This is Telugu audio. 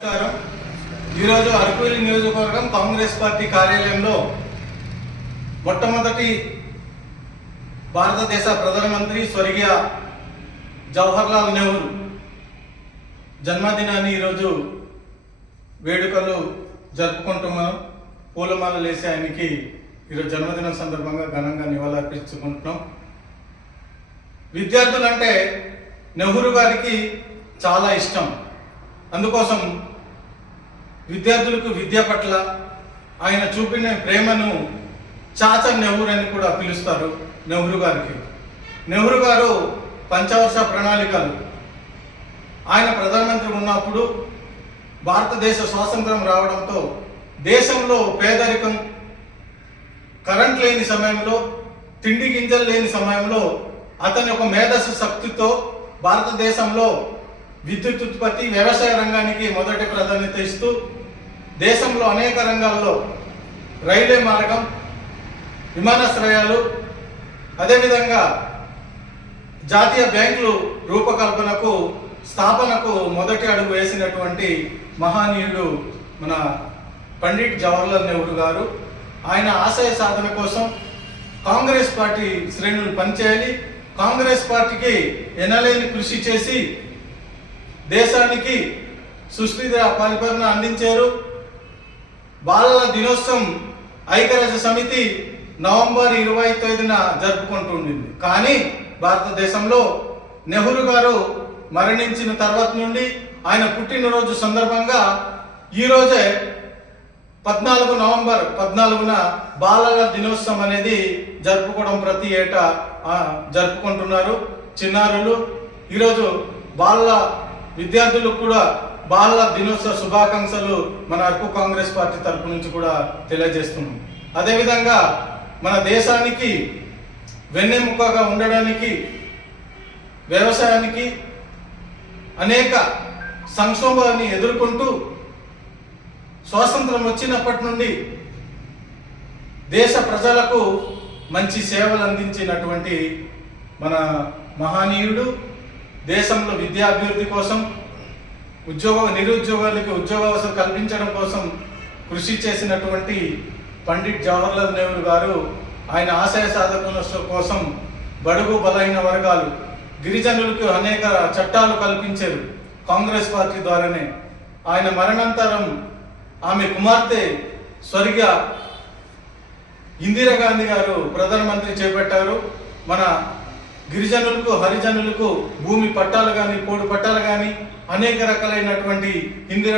నమస్కారం. ఈరోజు అరకువెల్లి నియోజకవర్గం కాంగ్రెస్ పార్టీ కార్యాలయంలో మొట్టమొదటి భారతదేశ ప్రధానమంత్రి స్వర్గీయ జవహర్లాల్ నెహ్రూ జన్మదినాన్ని ఈరోజు వేడుకలు జరుపుకుంటున్నాం పూలమాల వేసి ఆయనకి ఈరోజు జన్మదినం సందర్భంగా ఘనంగా నివాళులర్పించుకుంటున్నాం విద్యార్థులంటే నెహ్రూ గారికి చాలా ఇష్టం. అందుకోసం విద్యార్థులకు విద్య పట్ల ఆయన చూపిన ప్రేమను చాచా నెహ్రూ అని కూడా పిలుస్తారు నెహ్రూ గారికి. నెహ్రూ గారు పంచవర్ష ప్రణాళికలు. ఆయన ప్రధానమంత్రి ఉన్నప్పుడు భారతదేశ స్వాతంత్రం రావడంతో దేశంలో పేదరికం కరెంట్ లేని సమయంలో తిండి గింజలు లేని సమయంలో అతని ఒక మేధస్సు శక్తితో భారతదేశంలో విద్యుత్ ఉత్పత్తి వ్యవసాయ రంగానికి మొదటి ప్రాధాన్యత ఇస్తూ దేశంలో అనేక రంగాల్లో రైల్వే మార్గం విమానాశ్రయాలు అదేవిధంగా జాతీయ బ్యాంకులు రూపకల్పనకు స్థాపనకు మొదటి అడుగు వేసినటువంటి మహానీయుడు మన పండిట్ జవహర్లాల్ నెహ్రూ గారు. ఆయన ఆశయ సాధన కోసం కాంగ్రెస్ పార్టీ శ్రేణులు పనిచేయాలి. కాంగ్రెస్ పార్టీకి ఎనలేని కృషి చేసి దేశానికి సుస్థిర పరిపాలన అందించారు. బాలల దినోత్సవం ఐక్యరాజ్య సమితి నవంబర్ ఇరవై తేదీన జరుపుకుంటుండింది. కానీ భారతదేశంలో నెహ్రూ గారు మరణించిన తర్వాత నుండి ఆయన పుట్టినరోజు సందర్భంగా ఈరోజే పద్నాలుగు నవంబర్ పద్నాలుగున బాలల దినోత్సవం అనేది జరుపుకోవడం ప్రతి ఏటా జరుపుకుంటున్నారు. చిన్నారులు ఈరోజు బాలల విద్యార్థులకు కూడా బాలల దినోత్సవ శుభాకాంక్షలు మన అరకు కాంగ్రెస్ పార్టీ తరపు నుంచి కూడా తెలియజేస్తున్నాం. అదేవిధంగా మన దేశానికి వెన్నెముకగా ఉండడానికి వ్యవసాయానికి అనేక సంక్షోభాన్ని ఎదుర్కొంటూ స్వాతంత్రం వచ్చినప్పటి నుండి దేశ ప్రజలకు మంచి సేవలు అందించినటువంటి మన మహనీయుడు దేశంలో విద్యా అభివృద్ధి కోసం ఉద్యోగ నిరుద్యోగాలకు ఉద్యోగావసరం కల్పించడం కోసం కృషి చేసినటువంటి పండిట్ జవహర్లాల్ నెహ్రూ గారు ఆయన ఆశయ సాధకుల కోసం బడుగు బలహీన వర్గాలు గిరిజనులకు అనేక చట్టాలు కల్పించారు కాంగ్రెస్ పార్టీ ద్వారానే. ఆయన మరణాంతరం ఆమె కుమార్తె స్వర్గ ఇందిరాగాంధీ గారు ప్రధానమంత్రి చేపట్టారు. మన గిరిజనులకు హరిజనులకు భూమి పట్టాలు కానీ పోడు పట్టాలు కానీ అనేక రకాలైనటువంటి ఇందిర